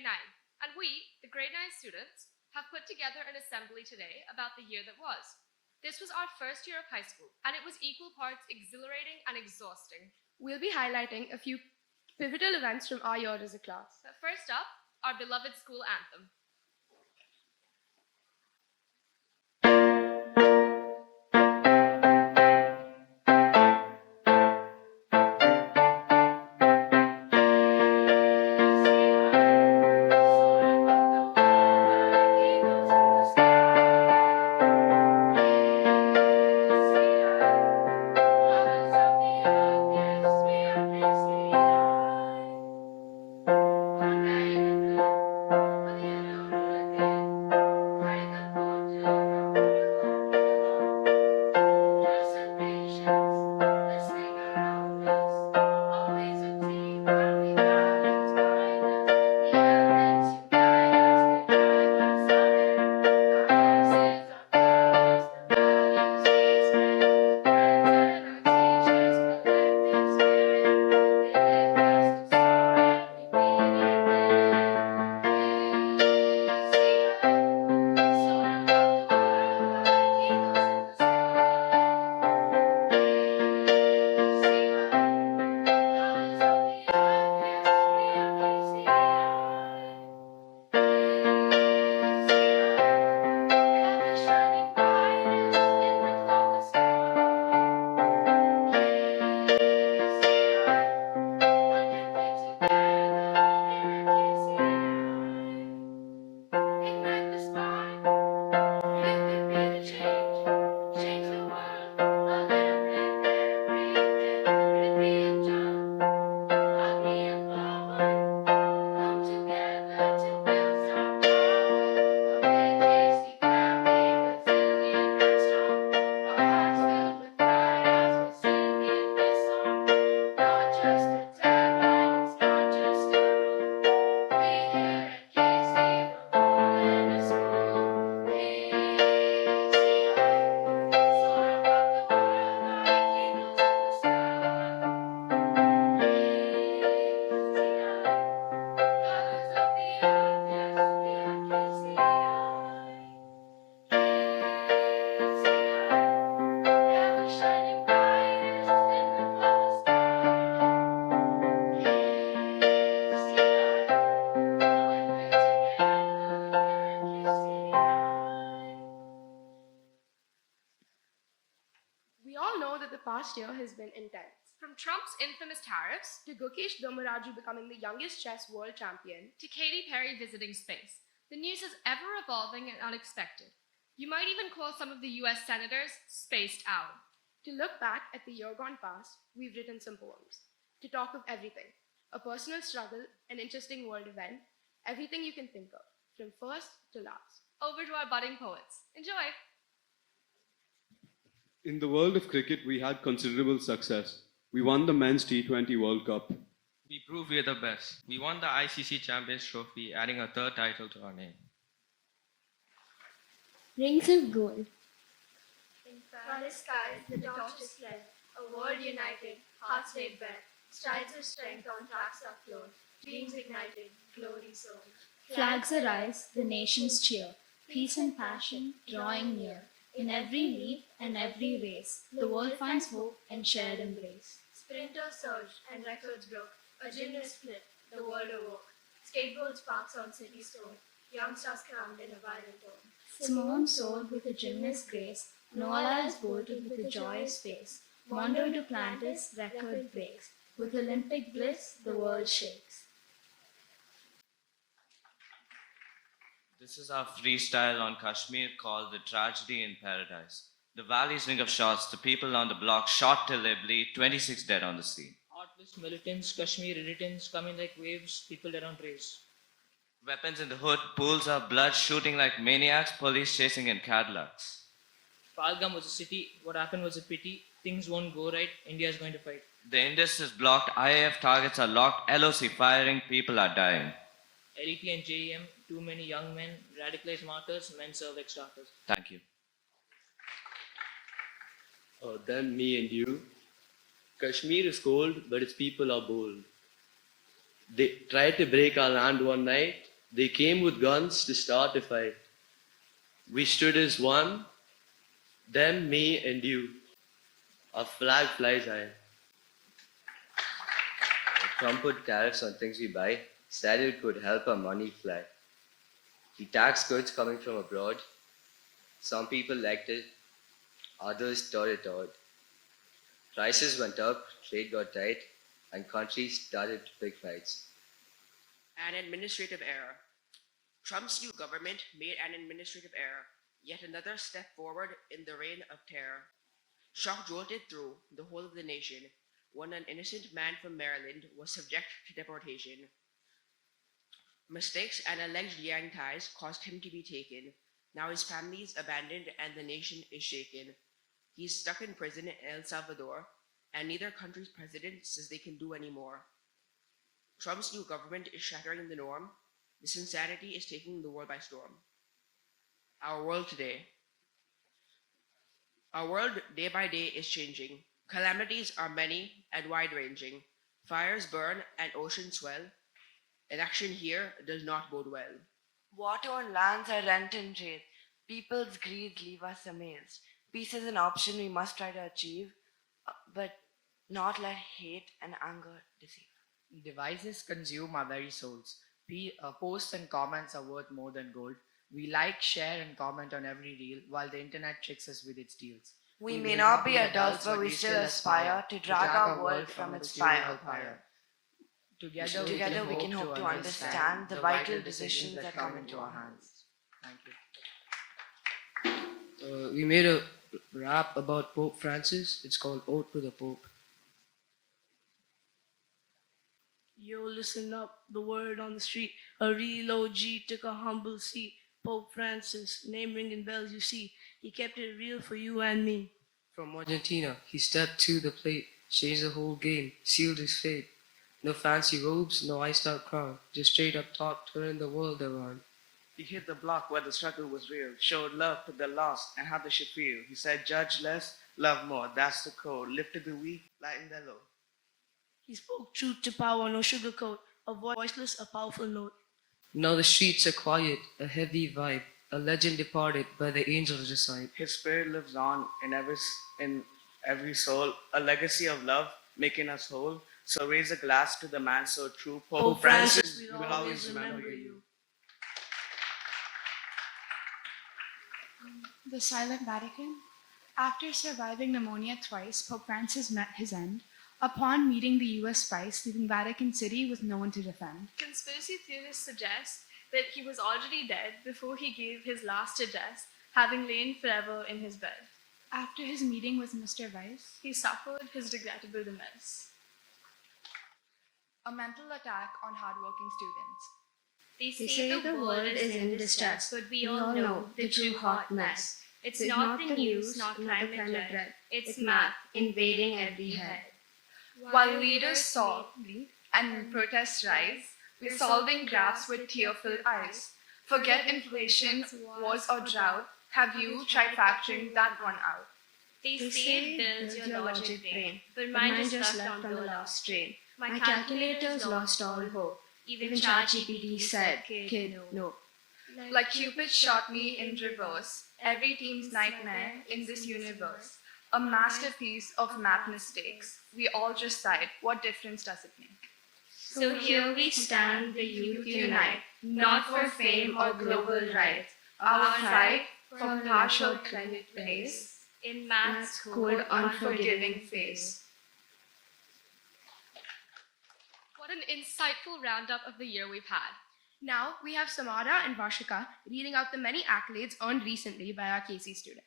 grade 9, and we, the grade 9 students, have put together an assembly today about the year that was. This was our first year of high school, and it was equal parts exhilarating and exhausting. We'll be highlighting a few pivotal events from our year as a class. But first up, our beloved school anthem. We all know that the past year has been intense. From Trump's infamous tariffs To Gukesh Dommaraju becoming the youngest chess world champion, to Katy Perry visiting space, the news is ever evolving and unexpected. You might even call some of the US senators spaced out. to look back at the year gone past, we've written some poems. To talk of everything, a personal struggle, an interesting world event, everything you can think of, from first to last. Over to our budding poets. Enjoy! In the world of cricket, we had considerable success. We won the Men's T20 World Cup. We proved we're the best. We won the ICC Champions Trophy, adding a third title to our name. Rings of gold. In proudest skies, the torches fled, a world united, hearts laid bare, strides of strength on tracks are flown, dreams ignited, glory sown. Flags arise, the nations cheer, peace and passion drawing near. In every leap and every race, the world finds hope and shared embrace. Sprinters surged and records broke, a gymnast flipped, the world awoke. Skateboard sparks on city stone, young stars crowned in a violent tone. Simone soared with a gymnast grace, Noah is bolted with a joyous face. Mondo Duplantis record breaks, with Olympic bliss the world shakes. This is our freestyle on Kashmir called The Tragedy in Paradise. The valleys ring of shots, the people on the block shot till they bleed, 26 dead on the scene. Artless militants, Kashmir irritants, coming like waves, people dead on trays. Weapons in the hood, pools of blood shooting like maniacs, police chasing in Cadillacs. Palgam was a city, what happened was a pity, things won't go right, India is going to fight. The Indus is blocked, IAF targets are locked, LOC firing, people are dying. LET and JEM, too many young men, radicalized martyrs, men serve like starters. Thank you. Then me and you. Kashmir is cold, but its people are bold. They tried to break our land one night, They came with guns to start the fight. We stood as one, them, me, and you. Our flag flies high. Trump put tariffs on things we buy, said it could help our money fly. He taxed goods coming from abroad. Some people liked it, others thought it odd. Prices went up, trade got tight, and countries started to pick fights. An administrative error. Trump's new government made an administrative error, yet another step forward in the reign of terror. Shock jolted through the whole of the nation when an innocent man from Maryland was subject to deportation. Mistakes and alleged gang ties caused him to be taken. Now his family is abandoned and the nation is shaken. He's stuck in prison in El Salvador, and neither country's president says they can do any more. Trump's new government is shattering the norm. This insanity is taking the world by storm. Our world today. Our world day by day is changing. Calamities are many and wide-ranging. Fires burn and oceans swell. Inaction here does not bode well. War-torn lands are rent and trade. People's greed leave us amazed. Peace is an option we must try to achieve, but not let hate and anger deceive. Devices consume our very souls. Posts and comments are worth more than gold. We like, share, and comment on every reel, while the internet tricks us with its deals. We may not be adults, but we still aspire to drag our world from its fire. Together we can hope to understand the vital decisions that come into our hands. Thank you. We made a rap about Pope Francis. It's called Ode to the Pope. Yo, listen up, the word on the street. A real OG took a humble seat. Pope Francis, name ringing bells you see. He kept it real for you and me. From Argentina, he stepped to the plate, changed the whole game, sealed his fate. No fancy robes, no iced out crown, just straight up talk, turning the world around. He hit the block where the struggle was real, showed love to the lost and how they should feel. He said, judge less, love more. That's the code. Lifted the weak, lighten the load. He spoke truth to power, no sugarcoat. A voiceless, a powerful note. Now the streets are quiet, a heavy vibe. A legend departed, but the angels reside. His spirit lives on in every soul, a legacy of love, making us whole. So raise a glass to the man so true. Pope Francis, we will always remember you. The Silent Vatican. After surviving pneumonia twice, Pope Francis met his end. Upon meeting the US spies, leaving Vatican City with no one to defend. Conspiracy theorists suggest that he was already dead before he gave his last address, having lain forever in his bed. After his meeting with Mr. Weiss, he suffered his regrettable demise. A mental attack on hardworking students. They say the world is in distress, but we all know the true hot mess. It's not the news, not climate dread. It's math invading every head. While leaders solve and protests rise, we're solving graphs with tear-filled eyes. Forget inflation, wars or drought. Have you tried factoring that one out? They say it builds your logic brain, but mine just left on the last train. My calculator's lost all hope. Even ChatGPT said, kid, no. Like Cupid shot me in reverse, every team's nightmare in this universe. A masterpiece of math mistakes. We all just sighed, what difference does it make? So here we stand, the youth unite, not for fame or global rights. Our fight for partial credit praise in math's cold, unforgiving face. What an insightful roundup of the year we've had. Now we have Samara and Varshika reading out the many accolades earned recently by our KC students.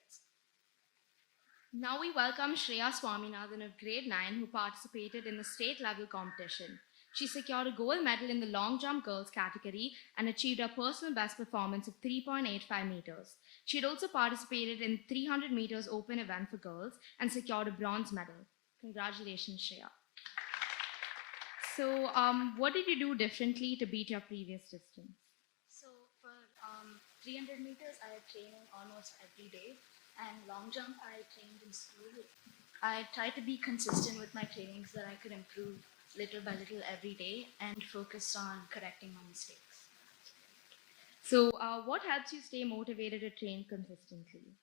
Now we welcome Shreya Swaminathan of grade 9 who participated in the state level competition. She secured a gold medal in the long jump girls category and achieved her personal best performance of 3.85 meters. She had also participated in 300 meters open event for girls and secured a bronze medal. Congratulations, Shreya. So, what did you do differently to beat your previous distance? So for 300 meters, I train almost every day. And long jump, I trained in school. I tried to be consistent with my trainings so that I could improve little by little every day and focus on correcting my mistakes. So, what helps you stay motivated to train consistently?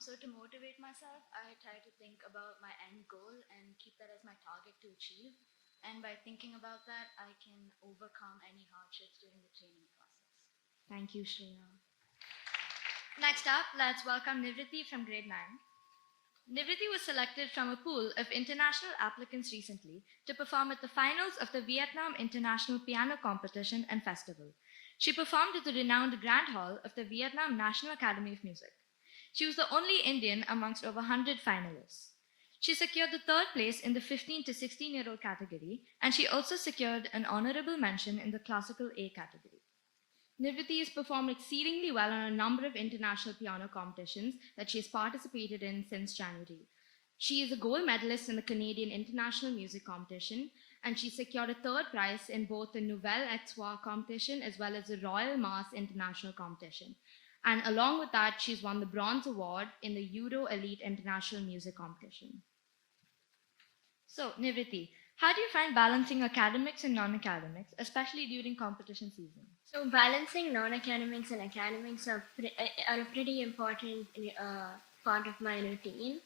So to motivate myself, I try to think about my end goal and keep that as my target to achieve. And by thinking about that, I can overcome any hardships during the training process. Thank you, Shreya. Next up, let's welcome Nivriti from grade 9. Nivriti was selected from a pool of international applicants recently to perform at the finals of the Vietnam International Piano Competition and Festival. She performed at the renowned Grand Hall of the Vietnam National Academy of Music. She was the only Indian amongst over 100 finalists. She secured the third place in the 15 to 16-year-old category, and she also secured an honorable mention in the classical A category. Nivriti has performed exceedingly well on a number of international piano competitions that she has participated in since January. She is a gold medalist in the Canadian International Music Competition, and she secured a third prize in both the Nouvelle et Soir competition as well as the Royal Mass International competition. And along with that, she's won the Bronze Award in the Euro Elite International Music Competition. So, Nivriti, how do you find balancing academics and non-academics, especially during competition season? So balancing non-academics and academics are a pretty important part of my routine.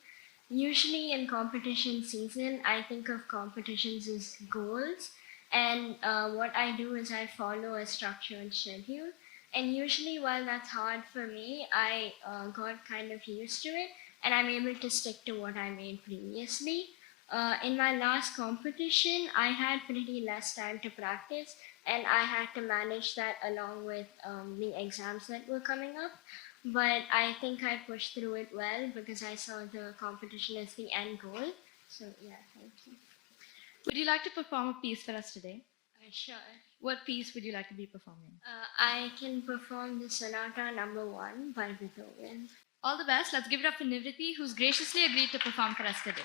Usually in competition season, I think of competitions as goals, and what I do is I follow a structured schedule. And usually, while that's hard for me, I got kind of used to it, and I'm able to stick to what I made previously. In my last competition, I had pretty less time to practice, and I had to manage that along with the exams that were coming up. But I think I pushed through it well because I saw the competition as the end goal. So, yeah, thank you. Would you like to perform a piece for us today? Sure. What piece would you like to be performing? I can perform the Sonata Number 1 by Beethoven. All the best. Let's give it up for Nivriti, who's graciously agreed to perform for us today.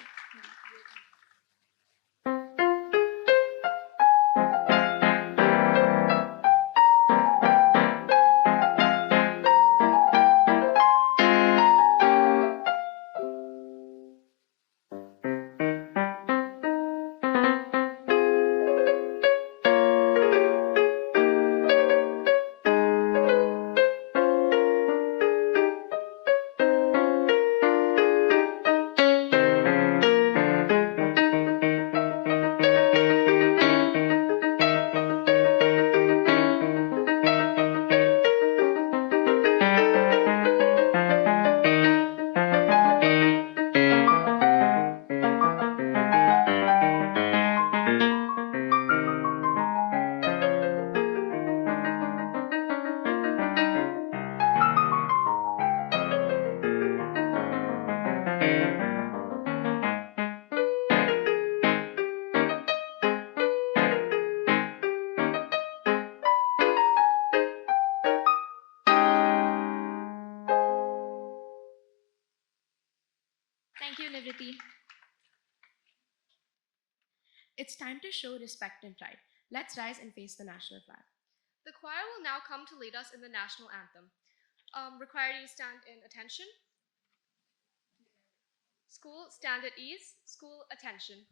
Thank you, Nivriti. It's time to show respect and pride. Let's rise and face the national flag. The choir will now come to lead us in the national anthem. Required you stand in attention. School, stand at ease. School, attention.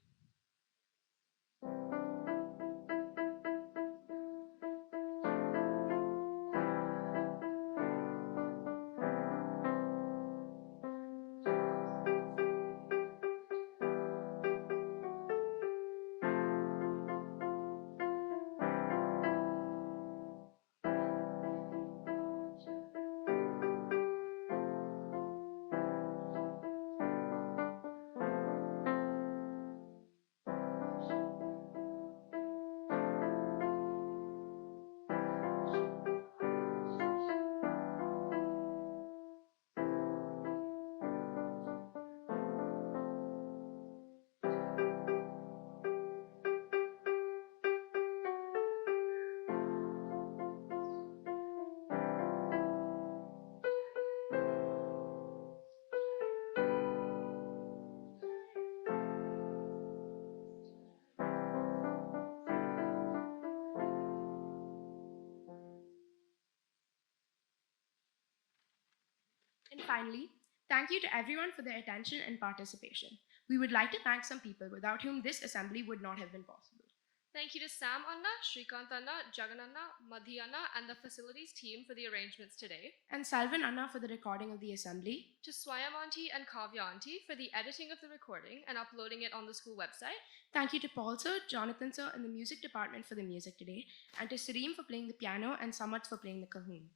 And finally, thank you to everyone for their attention and participation. We would like to thank some people without whom this assembly would not have been possible. Thank you to Sam Anna, Shrikant Anna, Jagan Anna, Madhi Anna, and the facilities team for the arrangements today. And Salvan Anna for the recording of the assembly. To Swayam Auntie and Kavya Auntie for the editing of the recording and uploading it on the school website. Thank you to Paul sir, Jonathan sir, and the music department for the music today. And to Sareem for playing the piano and Samat for playing the cajon.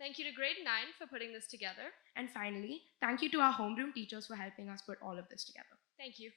Thank you to grade 9 for putting this together. And finally, thank you to our homeroom teachers for helping us put all of this together. Thank you.